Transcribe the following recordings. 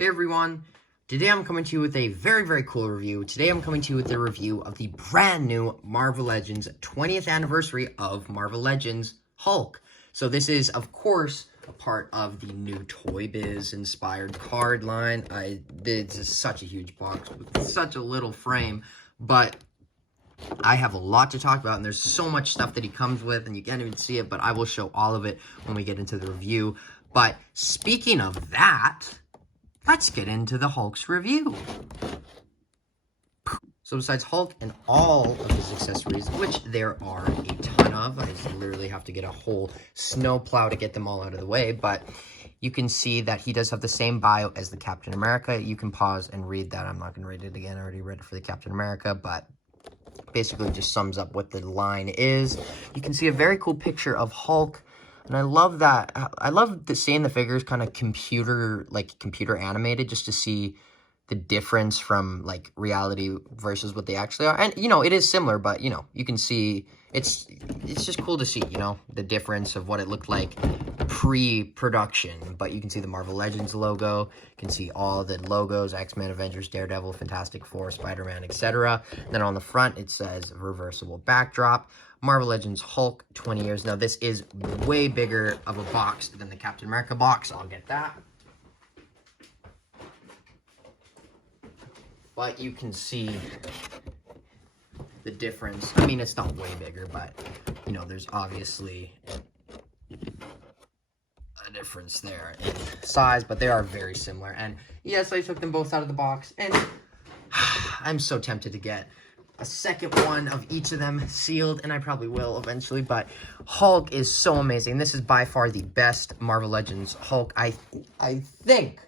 Hey everyone, today I'm coming to you with a very cool review. Today I'm coming to you with a review of the brand new Marvel Legends 20th anniversary of Marvel Legends Hulk. So this is, of course, a part of the new Toy Biz inspired card line. This is such a huge box with such a little frame, but I have a lot to talk about, and there's so much stuff that he comes with, and you can't even see it, but I will show all of it when we get into the review. But speaking of that, let's get into the Hulk's review. So besides Hulk and all of his accessories, which there are a ton of, I just literally have to get a whole snowplow to get them all out of the way, but you can see that he does have the same bio as the Captain America. You can pause and read that. I'm not going to read it again. I already read it for the Captain America, but basically just sums up what the line is. You can see a very cool picture of Hulk. And I love that. I love seeing the figures kind of computer animated, just to see the difference from like reality versus what they actually are. And, you know, it is similar, but, you know, you can see it's just cool to see, you know, the difference of what it looked like pre-production. But you can see the Marvel Legends logo. You can see all the logos: X-Men, Avengers, Daredevil, Fantastic Four, Spider-Man, etc. Then on the front, it says reversible backdrop. Marvel Legends Hulk, 20 years. Now, this is way bigger of a box than the Captain America box. I'll get that. But you can see the difference. I mean, it's not way bigger, but, you know, there's obviously a difference there in size, but they are very similar. And, yes, I took them both out of the box, and I'm so tempted to get a second one of each of them sealed, and I probably will eventually, but Hulk is so amazing. This is by far the best Marvel Legends Hulk. I think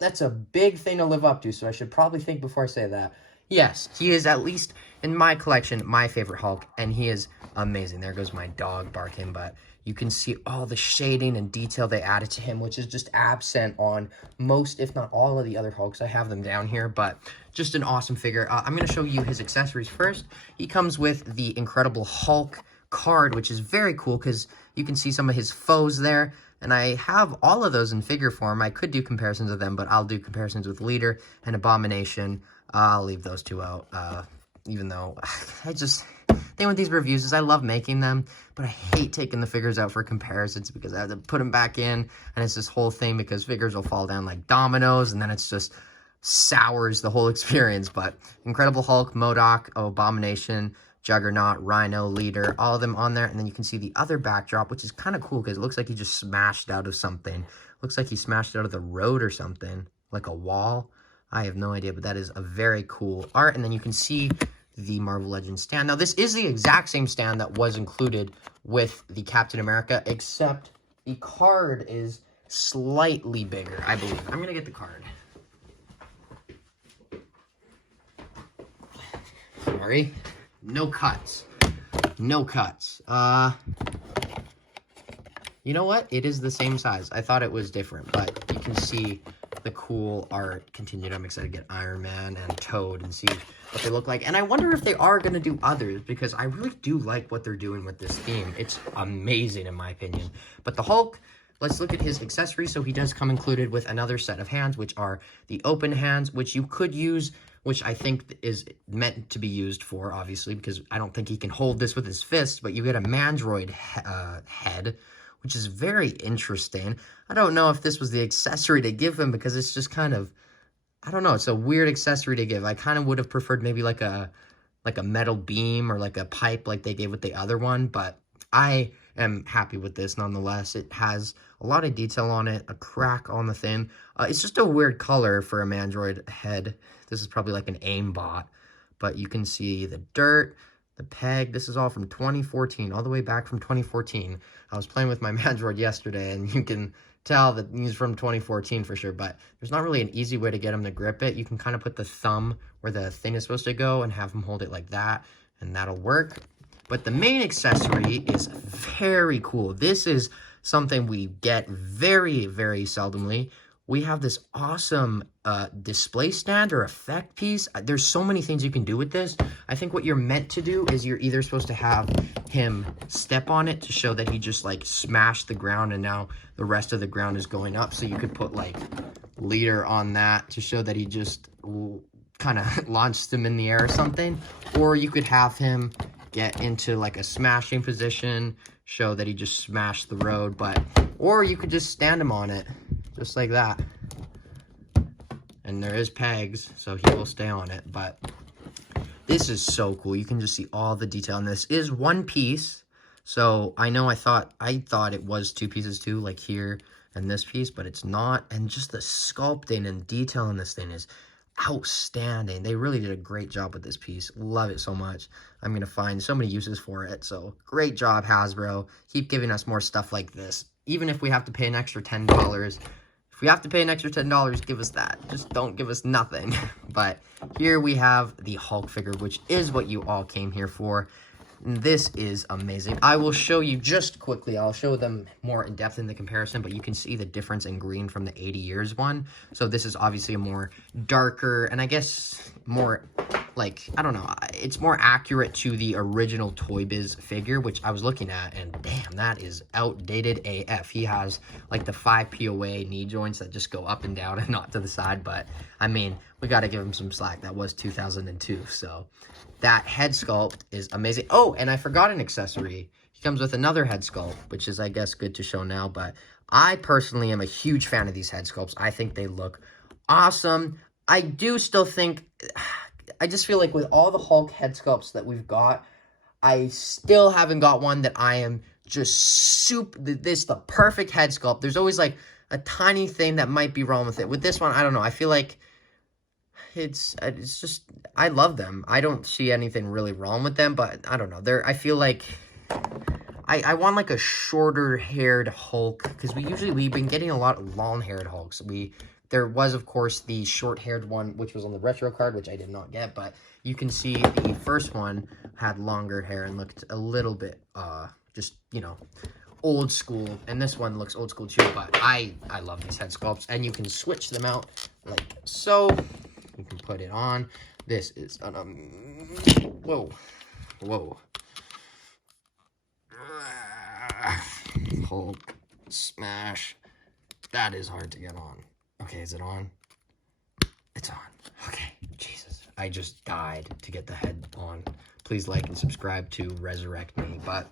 that's a big thing to live up to, so I should probably think before I say that. Yes, he is, at least in my collection, my favorite Hulk, and he is amazing. There goes my dog barking, but you can see all the shading and detail they added to him, which is just absent on most, if not all, of the other Hulks. I have them down here, but just an awesome figure. I'm going to show you his accessories first. He comes with the Incredible Hulk card, which is very cool because you can see some of his foes there. And I have all of those in figure form. I could do comparisons of them, but I'll do comparisons with Leader and Abomination. I'll leave those two out, even though thing with these reviews is I love making them, but I hate taking the figures out for comparisons because I have to put them back in, and it's this whole thing because figures will fall down like dominoes, and then it's just sours the whole experience. But Incredible Hulk, MODOK, Abomination, Juggernaut, Rhino, Leader, all of them on there. And then you can see the other backdrop, which is kind of cool because it looks like he just smashed out of something. Looks like he smashed out of the road or something, like a wall. I have no idea, but that is a very cool art. And then you can see the Marvel Legends stand. Now, this is the exact same stand that was included with the Captain America, except the card is slightly bigger, I believe. I'm going to get the card. Sorry. No cuts. No cuts. You know what? It is the same size. I thought it was different, but you can see the cool art continued. I'm excited to get Iron Man and Toad and see what they look like. And I wonder if they are going to do others, because I really do like what they're doing with this theme. It's amazing in my opinion. But the Hulk, let's look at his accessories. So he does come included with another set of hands, which are the open hands, which you could use, which I think is meant to be used for, obviously, because I don't think he can hold this with his fist, but you get a Mandroid head, which is very interesting. I don't know if this was the accessory to give him, because it's just kind of, I don't know, it's a weird accessory to give. I kind of would have preferred maybe like a metal beam or like a pipe like they gave with the other one, but I am happy with this nonetheless. It has a lot of detail on it, a crack on the thing. It's just a weird color for a Mandroid head. This is probably like an aimbot, but you can see the dirt, the peg. This is all from 2014, all the way back from 2014. I was playing with my Mandroid yesterday, and you can tell that he's from 2014 for sure, but there's not really an easy way to get him to grip it. You can kind of put the thumb where the thing is supposed to go and have him hold it like that, and that'll work. But the main accessory is very cool. This is something we get very seldomly. We have this awesome display stand or effect piece. There's so many things you can do with this. I think what you're meant to do is you're either supposed to have him step on it to show that he just like smashed the ground and now the rest of the ground is going up. So you could put like leader on that to show that he just kind of launched him in the air or something. Or you could have him get into like a smashing position, show that he just smashed the road. Or you could just stand him on it, just like that. And there is pegs, so he will stay on it. But this is so cool. You can just see all the detail. And this is one piece. So I know I thought it was two pieces too, like here and this piece, but it's not. And just the sculpting and detail in this thing is outstanding. They really did a great job with this piece. Love it so much. I'm going to find so many uses for it. So great job, Hasbro. Keep giving us more stuff like this. Even if we have to pay an extra $10. If we have to pay an extra $10, give us that. Just don't give us nothing. But here we have the Hulk figure, which is what you all came here for. And this is amazing. I will show you just quickly. I'll show them more in depth in the comparison, but you can see the difference in green from the 80 years one. So this is obviously a more darker, and I guess more like, I don't know, it's more accurate to the original Toy Biz figure, which I was looking at, and damn, that is outdated AF. He has like the 5 POA knee joints that just go up and down and not to the side, but I mean, we got to give him some slack. That was 2002, so that head sculpt is amazing. Oh, and I forgot an accessory. He comes with another head sculpt, which is, I guess, good to show now, but I personally am a huge fan of these head sculpts. I think they look awesome. I do still think, I just feel like with all the Hulk head sculpts that we've got, I still haven't got one that I am just the perfect head sculpt. There's always like a tiny thing that might be wrong with it. With this one, I don't know. I feel like it's just, I love them. I don't see anything really wrong with them, but I don't know. I feel like I want like a shorter haired Hulk, because we've been getting a lot of long haired Hulks. There was, of course, the short-haired one, which was on the retro card, which I did not get, but you can see the first one had longer hair and looked a little bit, just, you know, old school, and this one looks old school too, but I love these head sculpts, and you can switch them out like so. You can put it on. This is an, whoa, Hulk smash. That is hard to get on. Okay, is it on? It's on. Okay, Jesus. I just died to get the head on. Please like and subscribe to resurrect me, but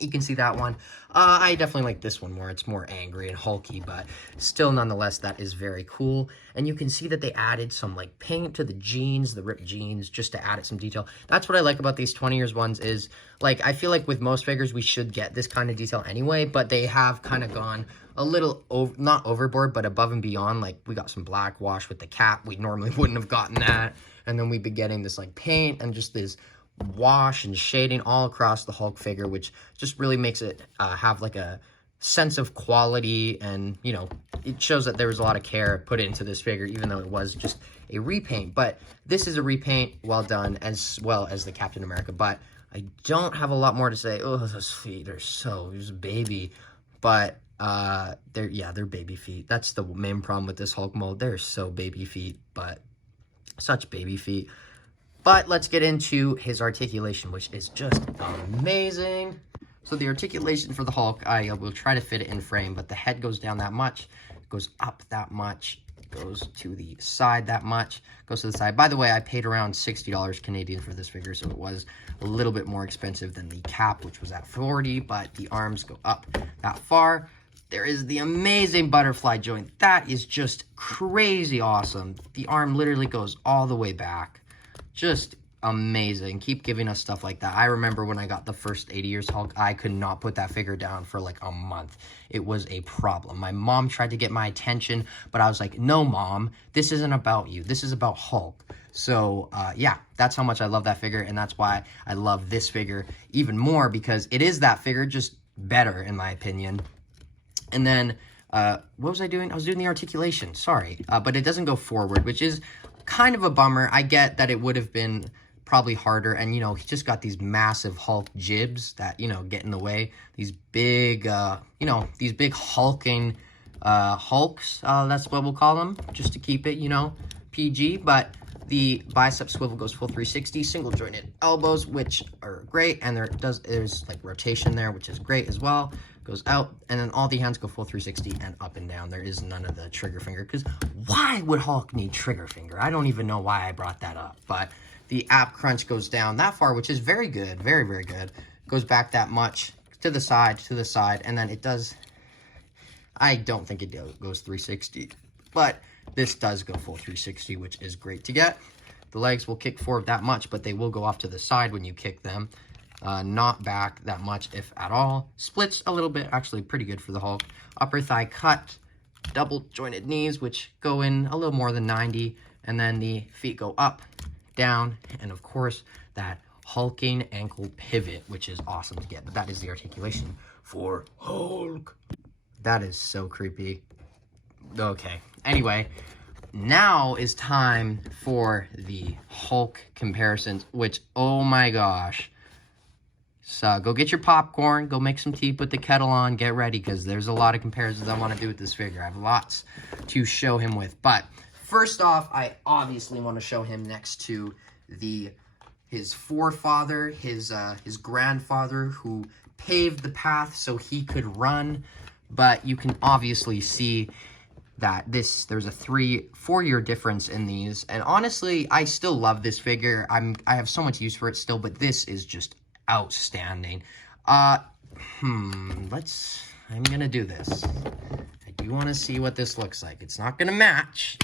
you can see that one. I definitely like this one more. It's more angry and hulky, but still, nonetheless, that is very cool. And you can see that they added some, like, paint to the jeans, the ripped jeans, just to add it some detail. That's what I like about these 20 years ones is, like, I feel like with most figures, we should get this kind of detail anyway, but they have kind of gone a little, not overboard, but above and beyond. Like, we got some black wash with the cap. We normally wouldn't have gotten that. And then we've been getting this, like, paint and just this wash and shading all across the Hulk figure, which just really makes it have like a sense of quality, and you know, it shows that there was a lot of care put into this figure, even though it was just a repaint. But this is a repaint, well done, as well as the Captain America. But I don't have a lot more to say. Oh, those feet are so, there's a baby, but they're baby feet. That's the main problem with this Hulk mold. They're so baby feet, but such baby feet. But let's get into his articulation, which is just amazing. So the articulation for the Hulk, I will try to fit it in frame, but the head goes down that much, goes up that much, goes to the side that much, goes to the side. By the way, I paid around $60 Canadian for this figure, so it was a little bit more expensive than the cap, which was at $40, but the arms go up that far. There is the amazing butterfly joint. That is just crazy awesome. The arm literally goes all the way back. Just amazing. Keep giving us stuff like that. I remember when I got the first 80 Years Hulk, I could not put that figure down for like a month. It was a problem. My mom tried to get my attention, but I was like, no, Mom, this isn't about you. This is about Hulk. So, yeah, that's how much I love that figure, and that's why I love this figure even more, because it is that figure, just better, in my opinion. And then, what was I doing? I was doing the articulation, sorry. But it doesn't go forward, which is kind of a bummer. I get that it would have been probably harder, and you know, he just got these massive Hulk jibs that, you know, get in the way. These big, you know, these big hulking Hulks, that's what we'll call them, just to keep it, you know, PG. But the bicep swivel goes full 360, single jointed elbows, which are great, and there's like rotation there, which is great as well. goes out, and then all the hands go full 360 and up and down. There is none of the trigger finger, because why would Hulk need trigger finger? I don't even know why I brought that up, but the app crunch goes down that far, which is very good, very, very good. Goes back that much to the side, and then it does, I don't think it goes 360, but this does go full 360, which is great to get. The legs will kick forward that much, but they will go off to the side when you kick them. Not back that much, if at all. Splits a little bit, actually pretty good for the Hulk. Upper thigh cut, double jointed knees, which go in a little more than 90, and then the feet go up, down, and of course, that hulking ankle pivot, which is awesome to get, but that is the articulation for Hulk. That is so creepy. Okay, anyway, now is time for the Hulk comparisons, which, oh my gosh. So go get your popcorn, go make some tea, put the kettle on, get ready, because there's a lot of comparisons I want to do with this figure. I have lots to show him with, but first off, I obviously want to show him next to his forefather, his grandfather, who paved the path so he could run. But you can obviously see that there's a 3-4 year difference in these. And honestly, I still love this figure. I have so much use for it still, but this is just outstanding. I'm gonna do this. I do want to see what this looks like. It's not gonna match.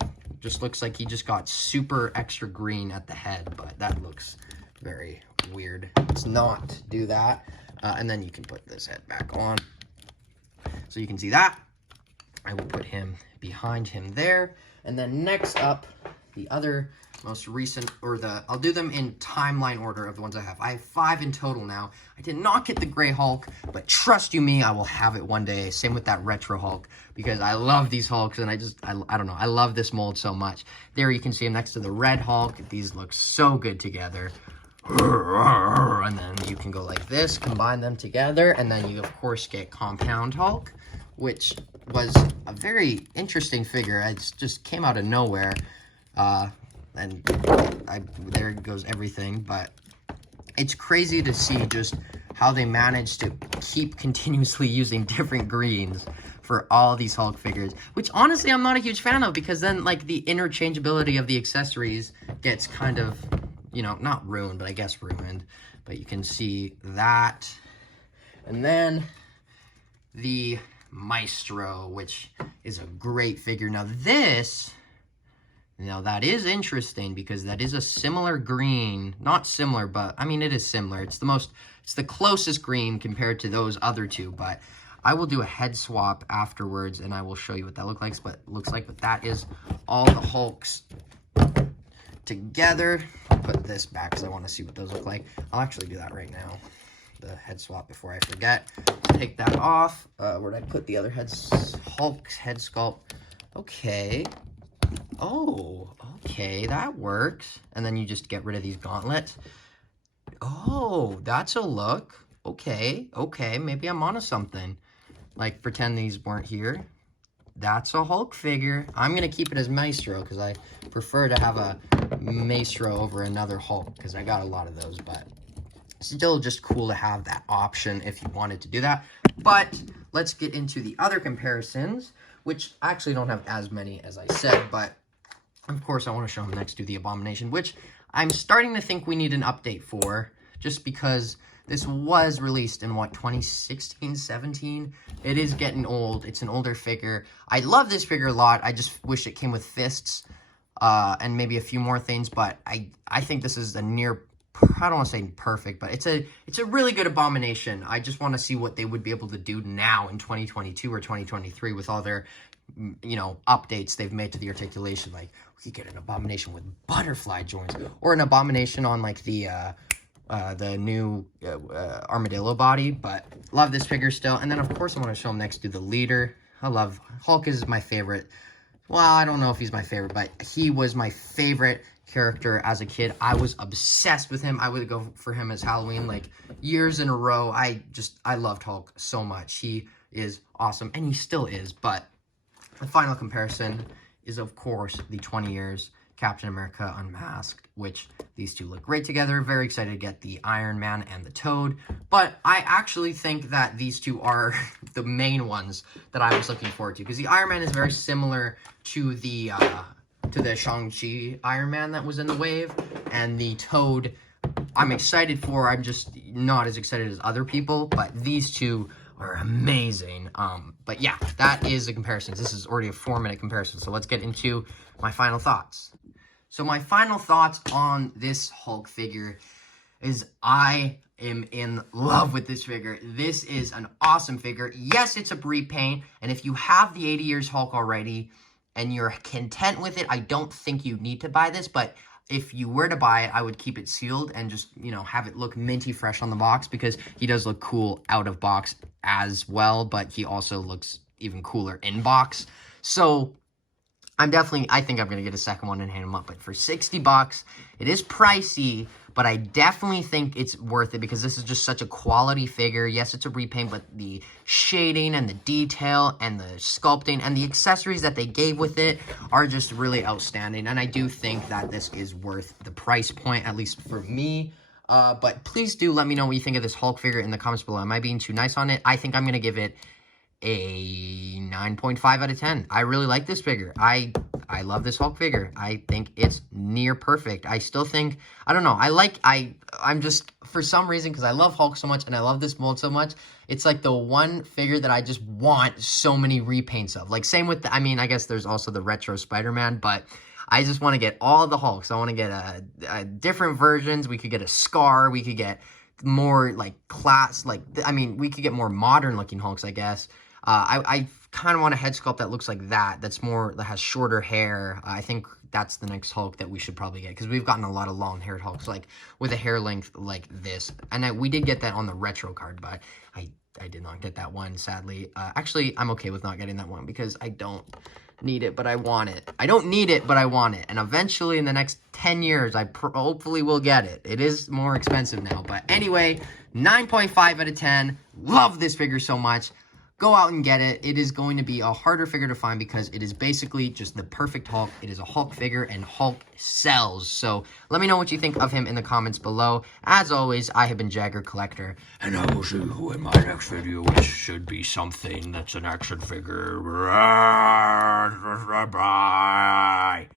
It just looks like he just got super extra green at the head, but that looks very weird. Let's not do that. And then you can put this head back on. So you can see that. I will put him behind him there. And then next up, the other most recent, I'll do them in timeline order of the ones I have. I have 5 in total now. I did not get the gray Hulk, but trust you me, I will have it one day. Same with that retro Hulk, because I love these Hulks, and I don't know, I love this mold so much. There you can see him next to the red Hulk. These look so good together. And then you can go like this, combine them together, and then you of course get Compound Hulk, which was a very interesting figure. It just came out of nowhere, and there goes everything. But it's crazy to see just how they managed to keep continuously using different greens for all these Hulk figures, which honestly I'm not a huge fan of, because then like the interchangeability of the accessories gets kind of, you know, not ruined, but I guess ruined. But you can see that. And then the Maestro, which is a great figure. Now this, that is interesting, because that is a similar green. Not similar, but I mean, it is similar. It's the closest green compared to those other two, but I will do a head swap afterwards and I will show you what that looks like. But that is all the Hulks together. I'll put this back because I want to see what those look like. I'll actually do that right now, the head swap, before I forget. Take that off. Where'd I put the other Hulk's head sculpt? Okay. Oh, okay, that works. And then you just get rid of these gauntlets. Oh, that's a look. Okay, maybe I'm onto something. Like, pretend these weren't here. That's a Hulk figure. I'm going to keep it as Maestro, because I prefer to have a Maestro over another Hulk, because I got a lot of those, but still just cool to have that option if you wanted to do that. But let's get into the other comparisons, which I actually don't have as many as I said, but of course I want to show them next to the Abomination, which I'm starting to think we need an update for, just because this was released in, what, 2016, 17? It is getting old. It's an older figure. I love this figure a lot. I just wish it came with fists and maybe a few more things, but I think this is a near, I don't want to say perfect, but it's a really good Abomination. I just want to see what they would be able to do now in 2022 or 2023 with all their, updates they've made to the articulation. Like, we could get an Abomination with butterfly joints, or an Abomination on, like, the new armadillo body. But love this figure still. And then, of course, I want to show him next to the leader. Hulk is my favorite. Well, I don't know if he's my favorite, but he was my favorite character as a kid. I was obsessed with him. I would go for him as Halloween, like, years in a row. I loved Hulk so much. He is awesome, and he still is. But the final comparison is, of course, the 20 years Captain America Unmasked, which these two look great together. Very excited to get the Iron Man and the Toad. But I actually think that these two are the main ones that I was looking forward to, because the Iron Man is very similar to the Shang-Chi Iron Man that was in the wave, and the Toad I'm excited for. I'm just not as excited as other people, but these two are amazing. But yeah, that is a comparison. This is already a 4-minute comparison, so let's get into my final thoughts. So my final thoughts on this Hulk figure is I am in love with this figure. This is an awesome figure. Yes, it's a repaint, and if you have the 80 years Hulk already and you're content with it, I don't think you need to buy this, but if you were to buy it, I would keep it sealed and just, you know, have it look minty fresh on the box, because he does look cool out of box as well, but he also looks even cooler in box. So I think I'm going to get a second one and hand him up, but for 60 bucks, it is pricey, but I definitely think it's worth it because this is just such a quality figure. Yes, it's a repaint, but the shading and the detail and the sculpting and the accessories that they gave with it are just really outstanding. And I do think that this is worth the price point, at least for me. But please do let me know what you think of this Hulk figure in the comments below. Am I being too nice on it? I think I'm going to give it a 9.5 out of 10. I really like this figure. I love this Hulk figure. I think it's near perfect. I still think, I don't know, I'm just, for some reason, because I love Hulk so much and I love this mold so much, it's like the one figure that I just want so many repaints of. Like, same with, I mean, I guess there's also the retro Spider-Man, but I just want to get all the Hulks. I want to get different versions. We could get a Scar. We could get more, like, we could get more modern-looking Hulks, I guess. I kind of want a head sculpt that looks like that has shorter hair. I think that's the next Hulk that we should probably get, because we've gotten a lot of long-haired Hulks, like, with a hair length like this. And we did get that on the retro card, but I did not get that one, sadly. Actually, I'm okay with not getting that one, because I don't need it, but I want it. I don't need it, but I want it. And eventually, in the next 10 years, I hopefully will get it. It is more expensive now. But anyway, 9.5 out of 10. Love this figure so much. Go out and get it. It is going to be a harder figure to find because it is basically just the perfect Hulk. It is a Hulk figure, and Hulk sells. So let me know what you think of him in the comments below. As always, I have been Jagger Collector, and I will see you in my next video, which should be something that's an action figure. Bye.